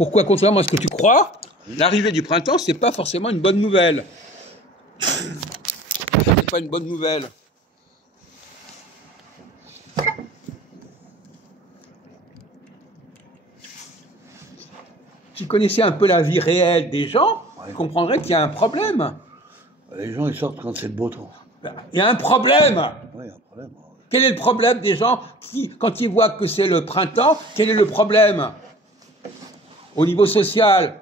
Pourquoi, contrairement à ce que tu crois, l'arrivée du printemps, c'est pas forcément une bonne nouvelle. C'est pas une bonne nouvelle. Si tu connaissais un peu la vie réelle des gens, tu comprendrais qu'il y a un problème. Les gens, ils sortent quand c'est le beau temps. Il y a un problème. Oui, il y a un problème. Quel est le problème des gens qui, quand ils voient que c'est le printemps, quel est le problème? Au niveau social,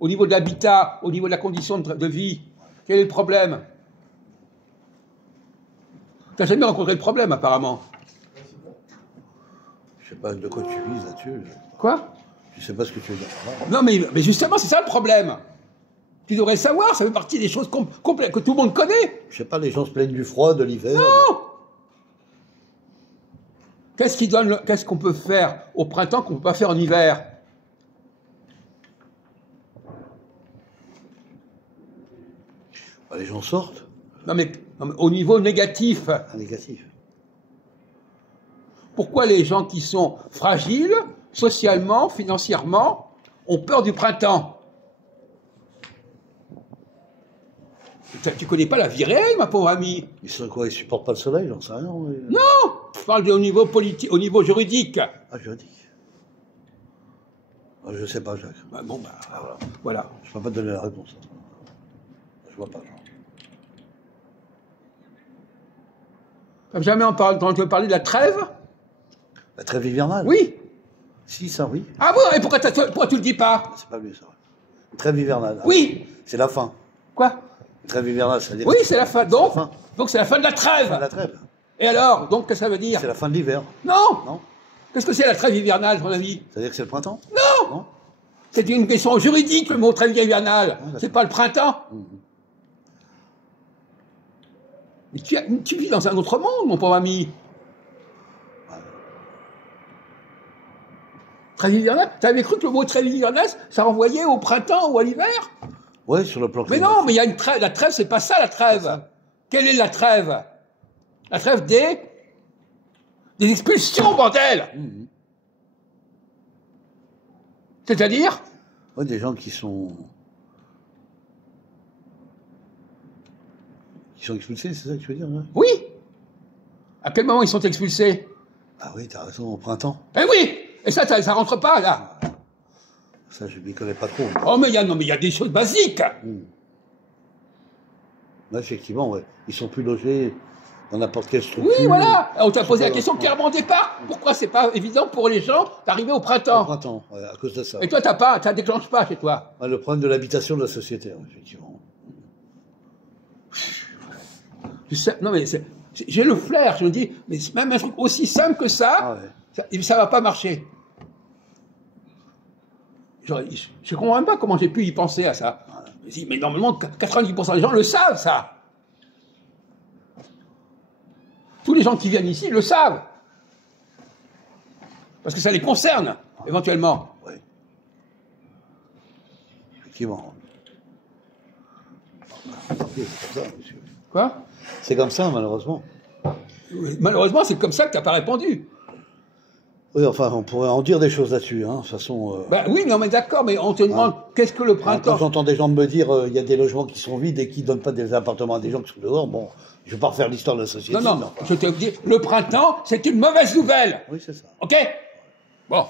au niveau de l'habitat, au niveau de la condition de vie, quel est le problème? Tu n'as jamais rencontré le problème, apparemment. Je sais pas de quoi tu vises là-dessus. Quoi? Je sais pas ce que tu veux dire. Non, mais justement, c'est ça le problème. Tu devrais savoir, ça fait partie des choses que tout le monde connaît. Je sais pas, les gens se plaignent du froid, de l'hiver. Non! Qu'est-ce qu'on peut faire au printemps qu'on ne peut pas faire en hiver? Bah, les gens sortent. Non mais au niveau négatif. Négatif. Pourquoi les gens qui sont fragiles, socialement, financièrement, ont peur du printemps? Tu connais pas la vie réelle, ma pauvre amie. Ils sont quoi? Ils supportent pas le soleil? J'en sais rien. Mais... Non! Je parle au niveau politique, au niveau juridique. Ah, juridique. Ah, je sais pas, Jacques. Bah, voilà. Je peux pas te donner la réponse. Je vois pas. T'as jamais entendu parler de la trêve? La trêve hivernale? Oui. Si, ça, oui. Ah bon? Et pourquoi tu le dis pas? C'est pas mieux, ça. Trêve hivernale. Oui. C'est la fin. Quoi? Trêve hivernale, ça veut dire... Oui, c'est la fin. Donc c'est la fin de la trêve. La trêve. Et alors? Donc, qu'est-ce que ça veut dire? C'est la fin de l'hiver. Non. Non. Qu'est-ce que c'est la trêve hivernale, mon ami? Ça veut dire que c'est le printemps? Non. C'est une question juridique, le mot trêve hivernale. C'est pas le printemps. Mais tu vis dans un autre monde, mon pauvre ami. Trêve hivernale? Tu avais cru que le mot trêve hivernale, ça renvoyait au printemps ou à l'hiver? Oui, sur le plan climatique. Mais non, mais il y a une trêve. La trêve, c'est pas ça, la trêve. Quelle est la trêve? La trêve des expulsions, bordel. C'est-à-dire? Oui, des gens qui sont expulsés, c'est ça que tu veux dire? Oui. À quel moment ils sont expulsés? Ah oui, t'as raison, au printemps. Eh oui. Et ça rentre pas, là. Ça, je m'y connais pas trop. Oh, mais il y a des choses basiques. Là, effectivement, ouais. Ils sont plus logés dans n'importe quelle structure. Oui, voilà. On t'a posé la question clairement au départ. Pourquoi c'est pas évident pour les gens d'arriver au printemps? Au printemps, ouais, à cause de ça. Et toi, ça déclenche pas chez toi? Le problème de l'habitation de la société, effectivement. Non, mais j'ai le flair, je me dis, mais même un truc aussi simple que ça, ça va pas marcher. Je ne comprends même pas comment j'ai pu y penser à ça. Je me dis, mais normalement, 90% des gens le savent, ça. Tous les gens qui viennent ici le savent. Parce que ça les concerne, éventuellement. Oui. Effectivement. C'est comme ça, monsieur. Quoi? C'est comme ça, malheureusement. Malheureusement, c'est comme ça que tu n'as pas répondu. Oui, enfin, on pourrait en dire des choses là-dessus, hein, de toute façon... oui, non, mais d'accord, mais on te demande, qu'est-ce que le printemps... Quand j'entends des gens me dire, il y a des logements qui sont vides et qui ne donnent pas des appartements à des gens qui sont dehors, bon, je ne vais pas refaire l'histoire de la société. Non, je te dis, le printemps, c'est une mauvaise nouvelle. Oui, c'est ça. OK? Bon.